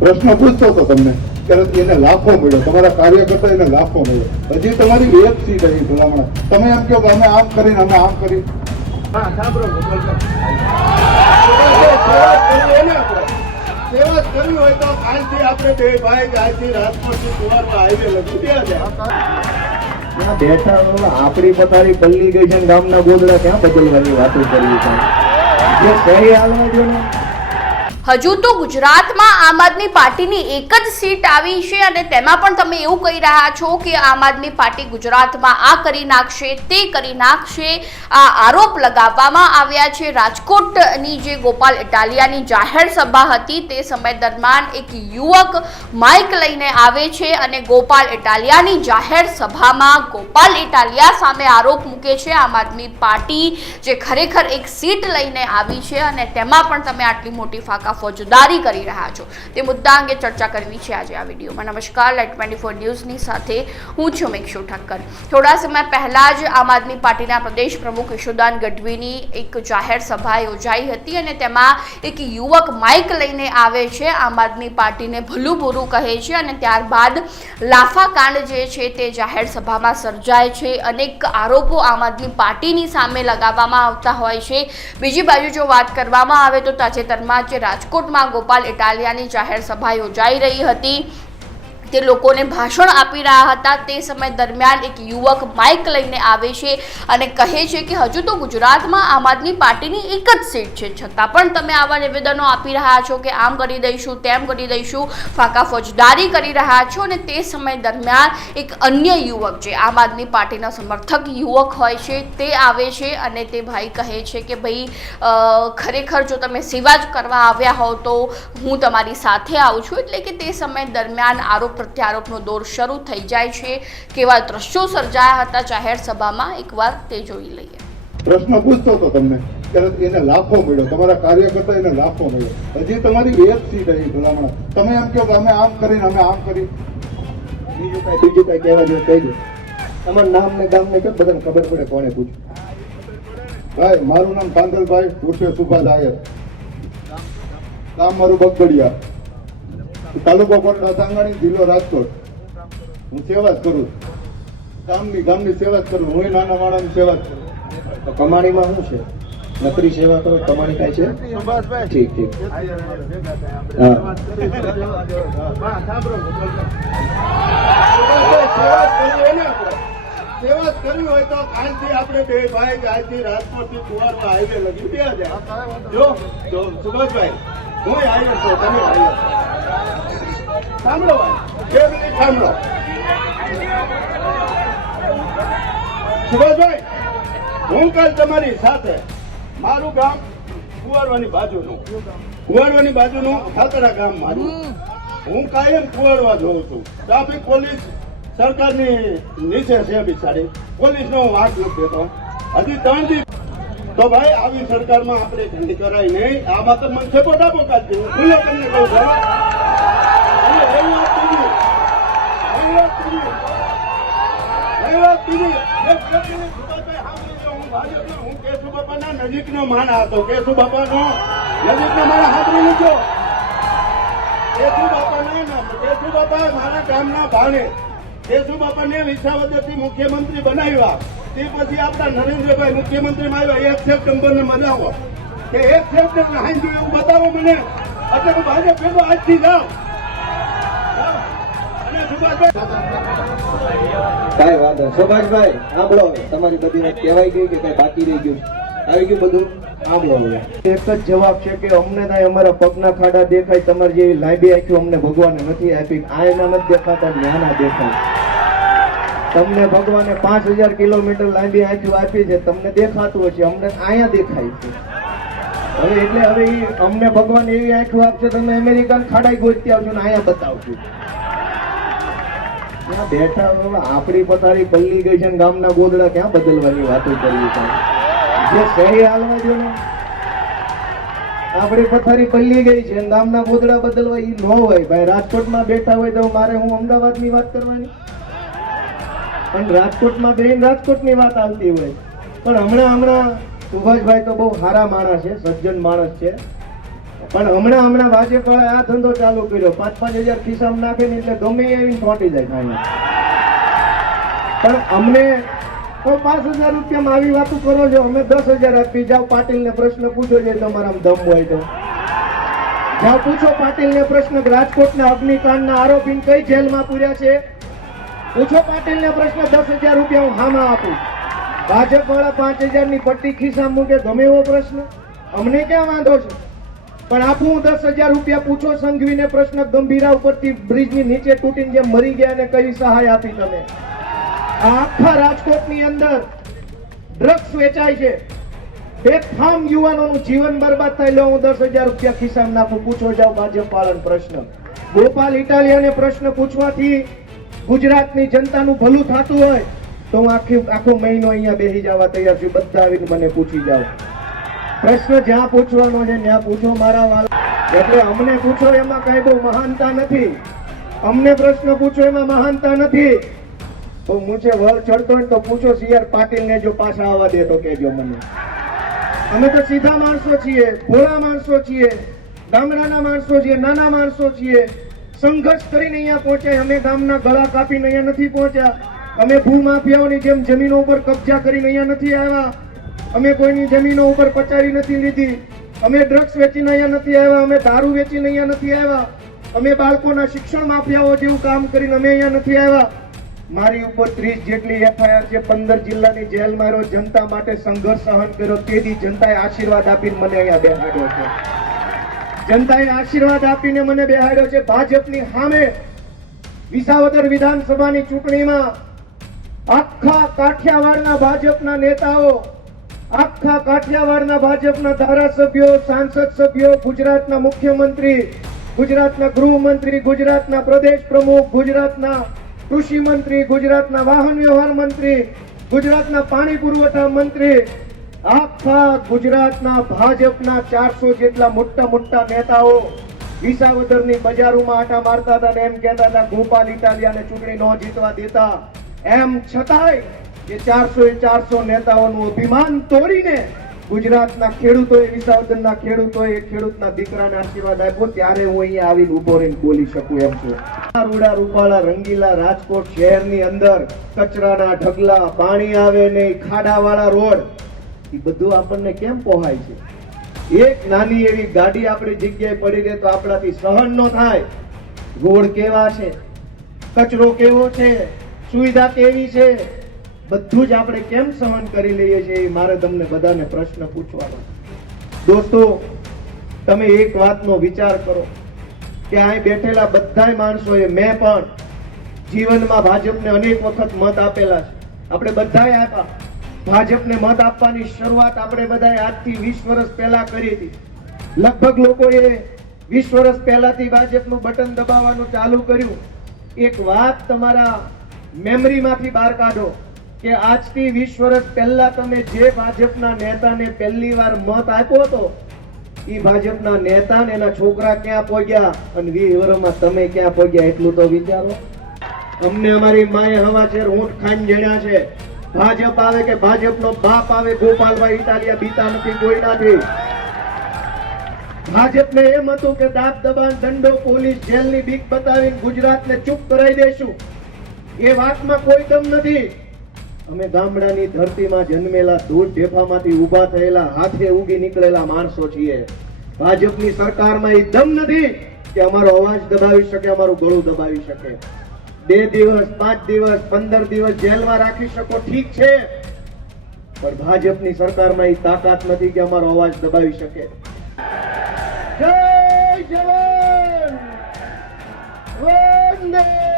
પ્રશ્ન પૂછતો હતો તમને ત્યારે એને લાફો મળ્યો તમારા કાર્ય કરતા એને લાફો મળ્યો. હજી તમારી એક સીટ અહીં ભલામણ. તમે એમ કહો કે અમે આમ કરીને અમે આમ કરી. સેવા કરવી હોય તો કાલથી આપણે બે ભાઈ આજથી રાજકોટથી કુંવારવા હાઈવે લગી ગયા છે? બેઠા આપણી પથારી પલ્લી ગઈ છે ને ગામના ગોદડા ક્યાં બદલવાની વાતો કરવી છે? જે સહી હાલવા ને. હજુ તો ગુજરાતમાં આમ આદમી પાર્ટીની એક જ સીટ આવી છે અને તેમાં પણ તમે એવું કહી રહ્યા છો કે આમ આદમી પાર્ટી ગુજરાતમાં આ કરી નાખશે, તે કરી નાખશે, આ આરોપ લગાવવામાં આવ્યા છે. રાજકોટની જે ગોપાલ ઇટાલિયાની જાહેર સભા હતી, તે સમય દરમિયાન એક યુવક માઇક લઈને આવે છે અને ગોપાલ ઇટાલિયાની જાહેર સભામાં ગોપાલ ઇટાલિયા સામે આરોપ મૂકે છે. આમ આદમી પાર્ટી જે ખરેખર એક સીટ લઈને આવી છે અને તેમાં પણ તમે આટલી મોટી ફાકા ફોજદારી કરી રહ્યા છો. તે મુદ્દા અંગે ચર્ચા કરવી છે આજે આ વિડીયોમાં. નમસ્કાર લાઈટ ટ્વેન્ટી ફોર ન્યૂઝની સાથે હું છું મેક્ષુ ઠક્કર. થોડા સમય પહેલાં જ આમ આદમી પાર્ટીના પ્રદેશ પ્રમુખ યશોદાન ગઢવીની એક જાહેર સભા યોજાઈ હતી અને તેમાં એક યુવક માઇક લઈને આવે છે. આમ આદમી પાર્ટીને ભલું બુરું કહે છે અને ત્યારબાદ લાફા કાંડ જે છે તે જાહેર સભામાં સર્જાય છે. અનેક આરોપો આમ આદમી પાર્ટીની સામે લગાવવામાં આવતા હોય છે. બીજી બાજુ જો વાત કરવામાં આવે તો તાજેતરમાં જે રાજકોટમાં ગોપાલ ઇટાલિયાની જાહેર સભા યોજાઈ રહી હતી. તે લોકોને ભાષણ આપી રહ્યા હતા તે સમય દરમિયાન એક યુવક માઇક લઈને આવે છે અને કહે છે કે હજુ તો ગુજરાતમાં આમ આદમી પાર્ટીની એક જ સીટ છે. છતાં પણ તમે આવા નિવેદનો આપી રહ્યા છો કે આમ કરી દઈશું, તેમ કરી દઈશું, ફાંકા ફોજદારી કરી રહ્યા છો અને તે સમય દરમિયાન એક અન્ય યુવક જે આમ આદમી પાર્ટીના સમર્થક યુવક હોય છે તે આવે છે અને તે ભાઈ કહે છે કે ભાઈ ખરેખર જો તમે સેવા જ કરવા આવ્યા હો તો હું તમારી સાથે આવું છું. એટલે કે તે સમય દરમિયાન આરોપ પ્રત્યારોપનો દોર શરૂ થઈ જાય છે. કેવા દ્રશ્યો સર્જાયા હતા. જાહેર સભામાં એકવાર તે જોઈ લઈએ. પ્રશ્ન પૂછતો હતો તમને ત્યારે એને લાફો મળ્યો. તમારા કાર્યકર્તા એને લાફો મળ્યો. હજી તમારી એક સીટ અહીં ભલામણ. તમે એમ કહો કે અમે આમ કરીને, અમે આમ કરી. બીજું કાંઈ બીજું કાંઈ કહેવા જેવું કહી દો તમારું નામ ને ગામ ને કે બધાને ખબર પડે કોને પૂછ્યું? ભાઈ, મારું નામ પાંદલભાઈ ઉર્ફે સુભાષ આયર. ગામ મારું બગબડિયા તાલુકો કોટડા સાંગાણી, જિલ્લો રાજકોટ. હું સેવા જ કરું ગામની ગામની સેવા જ કરું હું નાના માણસની સેવા જ કરું તો કમાણીમાં શું છે? નકરી સેવા કરો, કમાણી કાંઈ છે? ઠીક ઠીક. હોય તો કાલથી આપણે બે ભાઈ આજથી રાજકોટથી કુંવારવા હાઈવે લગી જો જો, સુભાષભાઈ હું આવ્યો છું? તમે હાઈવે સાંભળો બે મિનિટ સાંભળો. સુભાષભાઈ હું કાલ તમારી સાથે મારું ગામ કુવાડવાની બાજુનું કુવાડવાની બાજુનું ખાતરા ગામ મારું. હું કાયમ કુવાડવા જોઉં છું. ટ્રાફિક પોલીસ સરકારની નીચે છે બિચારી પોલીસનો હું વાંક નથી દેતો. હજી ત્રણ દી તો ભાઈ, આવી સરકારમાં આપણે ઠંડી કરાય નહીં. આમાં તો મને છેપો ડાબો કાઢી હું ખુલ્લો તમને કહું છું. વાત વાત વાત હું કેશુ બાપાના નજીકનો માણા હતો. કેશુ બાપાનો નજીકનો માણા સાંભળી લીધો કેશુ બાપાના કેશુ બાપા મારા ગામના ભાણે. કેશુ બાપાને વિસાવદરથી મુખ્યમંત્રી બનાવ્યા. તે પછી આપણા નરેન્દ્રભાઈ મુખ્યમંત્રીમાં આવ્યા. એક સપ્ટેમ્બરને મનાવો. કે એક સપ્ટેમ્બર હાંજી એવું બતાવો મને. એટલે હું ભાજપ ભેગો આજથી જાઉં કઈ અને સુભાષભાઈ. કાંઈ વાંધો સુભાષભાઈ સાંભળો તમારી બધી વાત કહેવાય ગઈ કે કઈ બાકી રહી ગયું? આવી ગયું બધું? સાંભળો. એક જ જવાબ છે કે અમને કાંઈ અમારા પગના ખાડા દેખાય તમારી જેવી લાંબી આંખો અમને ભગવાને નથી આપી. આ એના નથી દેખાતા જ્ઞાના દેખાય. તમને ભગવાને પાંચ હજાર કિલોમીટર લાંબી આંખી આપી છે તમને દેખાતું હશે અમને અહીંયા દેખાય છે. હવે એટલે હવે અમને ભગવાન એવી આંખો આપશે તમે અમેરિકન ખાડાઈ ગોતી આવજો ને અહીંયા બતાવજો ત્યાં બેઠા હોય, આપણી પથારી પલ્લી ગઈ છે ગામના ગોદડા ક્યાં બદલવાની વાતો કરવી છે જે સહી હાલવા દો ને આપણી પથારી પલ્લી ગઈ છે ગામના ગોદડા બદલવા એ ન હોય. ભાઈ રાજકોટમાં બેઠા હોય તો મારે હું અમદાવાદની વાત કરવાની? પણ રાજકોટમાં બેન રાજકોટની વાત આવતી હોય. પણ હમણાં હમણાં સુભાષભાઈ તો બહુ સારા માણસ છે, સજ્જન માણસ છે. પણ હમણાં હમણાં ભાજપ આ ધંધો ચાલુ કર્યો. પાંચ પાંચ હજાર ખિસ્સામાં નાખે ને એટલે ગમે એવી ફોટી જાય ખાઈને. પણ અમને તો પાંચ હજાર રૂપિયામાં આવી વાતો કરો છો. અમે દસ હજાર આપી જાઓ પાટીલને પ્રશ્ન પૂછો છે તમારા દમ હોય તો. જાઓ પૂછો પાટીલને પ્રશ્ન રાજકોટના અગ્નિકાંડના આરોપીને કઈ જેલમાં પૂર્યા છે? પૂછો પાટીલને પ્રશ્ન દસ હજાર રૂપિયા હું હામાં આપું. ભાજપ વાળા પાંચ હજારની પટ્ટી ખિસ્સા મૂકે ગમે એવો પ્રશ્ન? અમને ક્યાં વાંધો છે? પણ આપું હું દસ હજાર રૂપિયા પૂછો સંઘવીને પ્રશ્ન ગંભીરા ઉપરથી બ્રિજની નીચે તૂટીને જે મરી ગયા અને કઈ સહાય આપી તમે. આખા રાજકોટની અંદર ડ્રગ્સ વેચાય છે. બેફામ યુવાનોનું જીવન બરબાદ થાય, લો હું દસ હજાર રૂપિયા ખિસ્સામાં નાખું. પૂછો જાઓ ભાજપ પાલન પ્રશ્ન. ગોપાલ ઇટાલિયાને પ્રશ્ન પૂછવાથી ગુજરાતની જનતાનું ભલું થતું હોય, તો હું આખી, આખો મહિનો અહીંયા બેસી જવા તૈયાર છું. બધા આવીને મને પૂછી જાઓ. પ્રશ્ન જ્યાં પૂછવાનો છે, ત્યાં પૂછો મારા વાલા. એટલે અમને પૂછો, એમાં કઈ બહુ મહાનતા નથી. અમને પ્રશ્ન પૂછો, એમાં મહાનતા નથી. તો મૂછે વળ ચડતો હોય તો પૂછો સીઆર પાટીલ ને જો પાછા આવવા દે તો કેજો મને. અમે તો સીધા માણસો છીએ, ભોળા માણસો છીએ, ગામડાના માણસો છીએ, નાના માણસો છીએ. સંઘર્ષ કરીને અહીંયા પહોંચ્યા. અમે ગામના ગળા કાપીને અહીંયા નથી પહોંચ્યા. અમે ભૂમાફિયાઓની જેમ જમીનો ઉપર કબજા કરીને અહીંયા નથી આવ્યા. અમે કોઈની જમીનો ઉપર પચારી નથી લીધી. અમે ડ્રગ્સ વેચીને અહીંયા નથી આવ્યા. અમે દારૂ વેચીને અહીંયા નથી આવ્યા. અમે બાળકોના શિક્ષણ માફિયાઓ જેવું કામ કરીને અમે અહીંયા નથી આવ્યા. મારી ઉપર ત્રીસ જેટલી એફઆઈઆર છે પંદર જિલ્લાની જેલમાં જનતા માટે સંઘર્ષ સહન કર્યો, તેથી જનતાએ આશીર્વાદ આપીને મને અહીંયા બેસાડ્યો છે. જનતાએ આશીર્વાદ આપીને મને બેહાડ્યો છે. ભાજપની સામે વિસાવદર વિધાનસભાની ચૂંટણીમાં આખા કાઠિયાવાડના ભાજપના નેતાઓ, આખા કાઠિયાવાડના ભાજપના ધારાસભ્યો, સાંસદ સભ્યો, ગુજરાતના મુખ્યમંત્રી, ગુજરાતના ગૃહમંત્રી, ગુજરાતના પ્રદેશ પ્રમુખ, ગુજરાતના કૃષિ મંત્રી ગુજરાતના વાહન વ્યવહાર મંત્રી, ગુજરાતના પાણી પુરવઠા મંત્રી આખા ગુજરાતના ભાજપના ચારસો જેટલા મોટા મોટા નેતાઓ વિસાવદરની બજારોમાં આટા મારતા હતા ને એમ કહેતા હતા, ગોપાલ ઇટાલિયાને ચૂંટણી ન જીતવા દેતા. એમ છતાંય એ ચારસો એ ચારસો નેતાઓનું અભિમાન તોડીને ગુજરાતના ખેડૂતોએ, વિસાવદરના ખેડૂતોએ ખેડૂતના દીકરાને આશીર્વાદ આપ્યો, ત્યારે હું અહીંયા આવીને ઊભો રહીને બોલી શકું એમ છું. રૂડા રૂપાળા રંગીલા રાજકોટ શહેરની અંદર કચરાના ઢગલા, પાણી આવે નહીં, ખાડાવાળા રોડ એ બધું આપણને કેમ પોહાય છે? એક નાની એવી ગાડી આપણી જગ્યાએ પડી રહે તો આપણાથી સહન ન થાય. રોડ કેવા છે? કચરો કેવો છે? સુવિધા કેવી છે? બધું જ આપણે કેમ સહન કરી લઈએ છીએ એ મારે તમને બધાને પ્રશ્ન પૂછવાનો દોસ્તો, તમે એક વાતનો વિચાર કરો કે અહીં બેઠેલા બધા માણસોએ મેં પણ જીવનમાં ભાજપને અનેક વખત મત આપેલા છે. આપણે બધાએ આપ્યા. ભાજપને મત આપવાની શરૂઆત આપણે બધાએ આજથી વીસ વર્ષ પહેલા કરી હતી. લગભગ લોકોએ વીસ વર્ષ પહેલાથી ભાજપનું બટન દબાવવાનું ચાલુ કર્યું. એક વાત તમારા મેમરીમાંથી બહાર કાઢો કે આજથી વીસ વર્ષ પહેલા તમે જે ભાજપના નેતાને પહેલી વાર મત આપ્યો હતો, એ ભાજપના નેતા ને એના છોકરા ક્યાં પહોંચ્યા અને વીસ વર્ષમાં તમે ક્યાં પહોંચ્યા એટલું તો વિચારો. અમને અમારી માએ હવા છે ઊંટ ખાંડ જણ્યા છે. ભાજપ આવે કે ભાજપનો બાપ આવે, ગોપાલભાઈ ઇટાલિયા બીતા નથી, કોઈ નથી. ભાજપને એમ હતું કે દાબ દબાણ, દંડો, પોલીસ જેલની બીક બતાવીને ગુજરાતને ચૂપ કરાવી દેશું. એ વાતમાં કોઈ દમ નથી. અમે ગામડાની ધરતીમાં જન્મેલા દૂધ ઢેફામાંથી ઊભા થયેલા હાથે ઉગી નીકળેલા માણસો છીએ. ભાજપની સરકારમાં એ દમ નથી કે અમારો અવાજ દબાવી શકે, અમારું ગળું દબાવી શકે. બે દિવસ, પાંચ દિવસ, પંદર દિવસ જેલમાં રાખી શકો, ઠીક છે. પણ ભાજપની સરકારમાં એ તાકાત નથી કે અમારો અવાજ દબાવી શકે. જય જવાન! વંદે